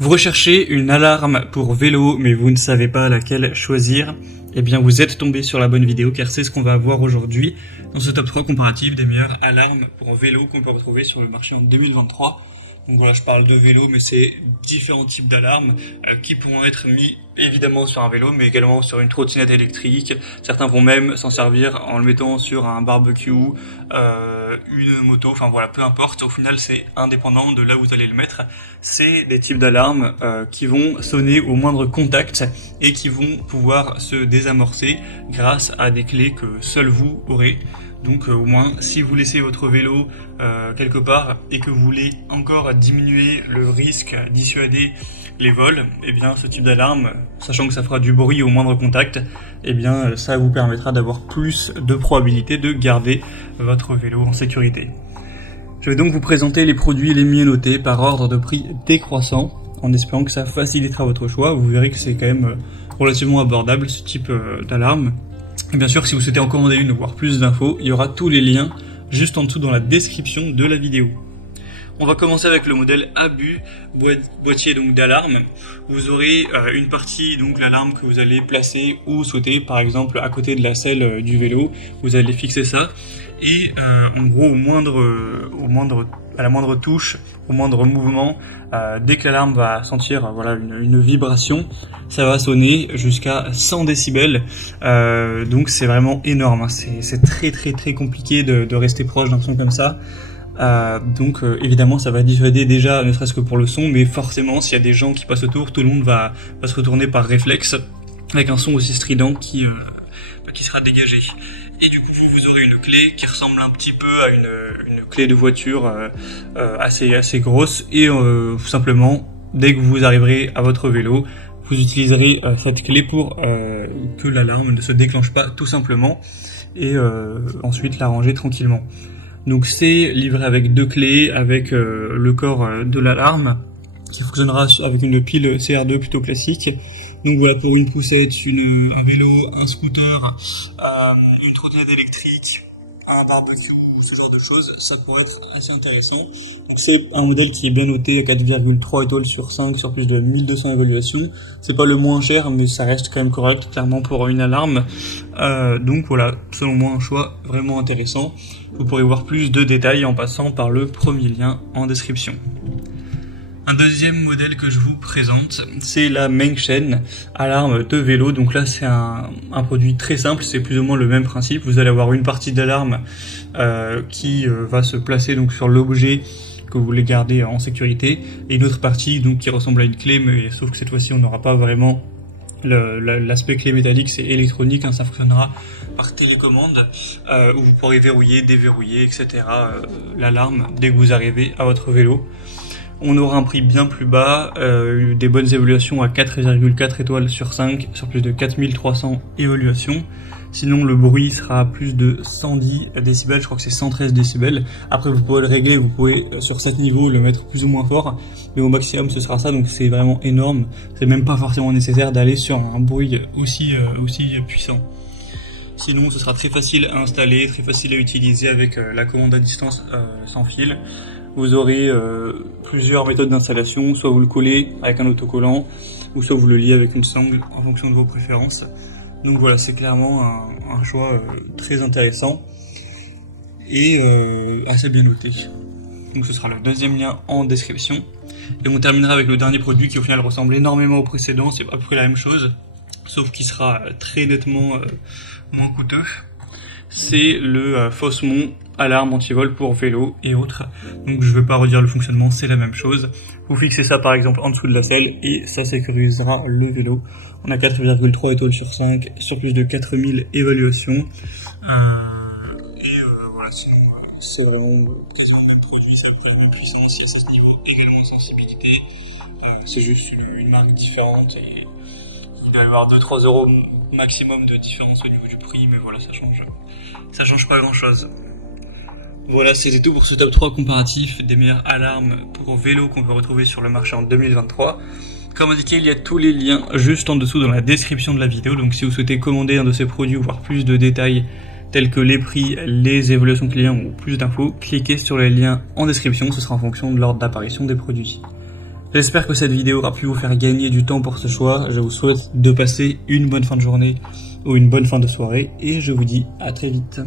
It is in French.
Vous recherchez une alarme pour vélo, mais vous ne savez pas laquelle choisir? Eh bien, vous êtes tombé sur la bonne vidéo, car c'est ce qu'on va voir aujourd'hui dans ce top 3 comparatif des meilleures alarmes pour vélo qu'on peut retrouver sur le marché en 2023. Donc voilà, je parle de vélo, mais c'est différents types d'alarmes qui pourront être mis évidemment sur un vélo, mais également sur une trottinette électrique. Certains vont même s'en servir en le mettant sur un barbecue, une moto, enfin voilà, peu importe. Au final, c'est indépendant de là où vous allez le mettre. C'est des types d'alarmes qui vont sonner au moindre contact et qui vont pouvoir se désamorcer grâce à des clés que seul vous aurez. Donc au moins, si vous laissez votre vélo quelque part et que vous voulez encore diminuer le risque, dissuader les vols, eh bien ce type d'alarme, sachant que ça fera du bruit au moindre contact, eh bien ça vous permettra d'avoir plus de probabilité de garder votre vélo en sécurité. Je vais donc vous présenter les produits les mieux notés par ordre de prix décroissant, en espérant que ça facilitera votre choix. Vous verrez que c'est quand même relativement abordable ce type d'alarme. Et bien sûr, si vous souhaitez en commander une ou voir plus d'infos, il y aura tous les liens juste en dessous dans la description de la vidéo. On va commencer avec le modèle ABU, boîtier donc d'alarme. Vous aurez une partie, donc l'alarme que vous allez placer où souhaitez, par exemple à côté de la selle du vélo, vous allez fixer ça. Et en gros, à la moindre touche, au moindre mouvement, dès que l'alarme va sentir une vibration, ça va sonner jusqu'à 100 décibels. Donc c'est vraiment énorme, hein. C'est très compliqué de rester proche d'un son comme ça. Donc évidemment ça va dissuader déjà, ne serait-ce que pour le son, mais forcément s'il y a des gens qui passent autour, tout le monde va se retourner par réflexe avec un son aussi strident qui sera dégagé. Et du coup vous aurez une clé qui ressemble un petit peu à une clé de voiture assez grosse, et simplement dès que vous arriverez à votre vélo, vous utiliserez cette clé pour que l'alarme ne se déclenche pas tout simplement, et ensuite la ranger tranquillement. Donc c'est livré avec deux clés, avec le corps de l'alarme qui fonctionnera avec une pile CR2 plutôt classique. Donc voilà, pour une poussette, un vélo, un scooter, une trottinette électrique, un barbecue, ce genre de choses, ça pourrait être assez intéressant. Donc c'est un modèle qui est bien noté à 4,3 étoiles sur 5 sur plus de 1200 évaluations. C'est pas le moins cher, mais ça reste quand même correct, clairement, pour une alarme. Donc voilà, selon moi, un choix vraiment intéressant. Vous pourrez voir plus de détails en passant par le premier lien en description. Un deuxième modèle que je vous présente, c'est la Mengchen alarme de vélo. Donc là c'est un produit très simple, c'est plus ou moins le même principe. Vous allez avoir une partie d'alarme qui va se placer donc sur l'objet que vous voulez garder en sécurité, et une autre partie donc qui ressemble à une clé, mais sauf que cette fois-ci on n'aura pas vraiment l'aspect clé métallique, c'est électronique, hein, ça fonctionnera par télécommande, où vous pourrez verrouiller, déverrouiller, etc. L'alarme dès que vous arrivez à votre vélo. On aura un prix bien plus bas, des bonnes évaluations à 4,4 étoiles sur 5, sur plus de 4300 évaluations. Sinon le bruit sera à plus de 110 décibels, je crois que c'est 113 décibels. Après vous pouvez le régler, vous pouvez sur 7 niveaux le mettre plus ou moins fort, mais au maximum ce sera ça, donc c'est vraiment énorme. C'est même pas forcément nécessaire d'aller sur un bruit aussi puissant. Sinon ce sera très facile à installer, très facile à utiliser avec la commande à distance sans fil. Vous aurez plusieurs méthodes d'installation, soit vous le collez avec un autocollant, ou soit vous le liez avec une sangle en fonction de vos préférences. Donc voilà, c'est clairement un choix très intéressant et assez bien noté. Donc ce sera le deuxième lien en description. Et on terminera avec le dernier produit qui au final ressemble énormément au précédent, c'est à peu près la même chose, sauf qu'il sera très nettement moins coûteux. C'est le Fosmon alarme anti-vol pour vélo et autres. Donc je ne vais pas redire le fonctionnement, c'est la même chose. Vous fixez ça par exemple en dessous de la selle et ça sécurisera le vélo. On a 4,3 étoiles sur 5 sur plus de 4000 évaluations. Voilà, sinon c'est vraiment quasiment le même produit, c'est à peu près la même puissance, il y a 16 niveaux, également de sensibilité. C'est juste une marque différente et il doit y avoir 2-3 euros maximum de différence au niveau du prix, mais voilà, ça change pas grand chose. Voilà, c'était tout pour ce top 3 comparatif des meilleures alarmes pour vélo qu'on peut retrouver sur le marché en 2023. Comme indiqué, il y a tous les liens juste en dessous dans la description de la vidéo, donc si vous souhaitez commander un de ces produits ou voir plus de détails tels que les prix, les évaluations clients ou plus d'infos, cliquez sur les liens en description, ce sera en fonction de l'ordre d'apparition des produits. J'espère que cette vidéo aura pu vous faire gagner du temps pour ce choix. Je vous souhaite de passer une bonne fin de journée ou une bonne fin de soirée et je vous dis à très vite.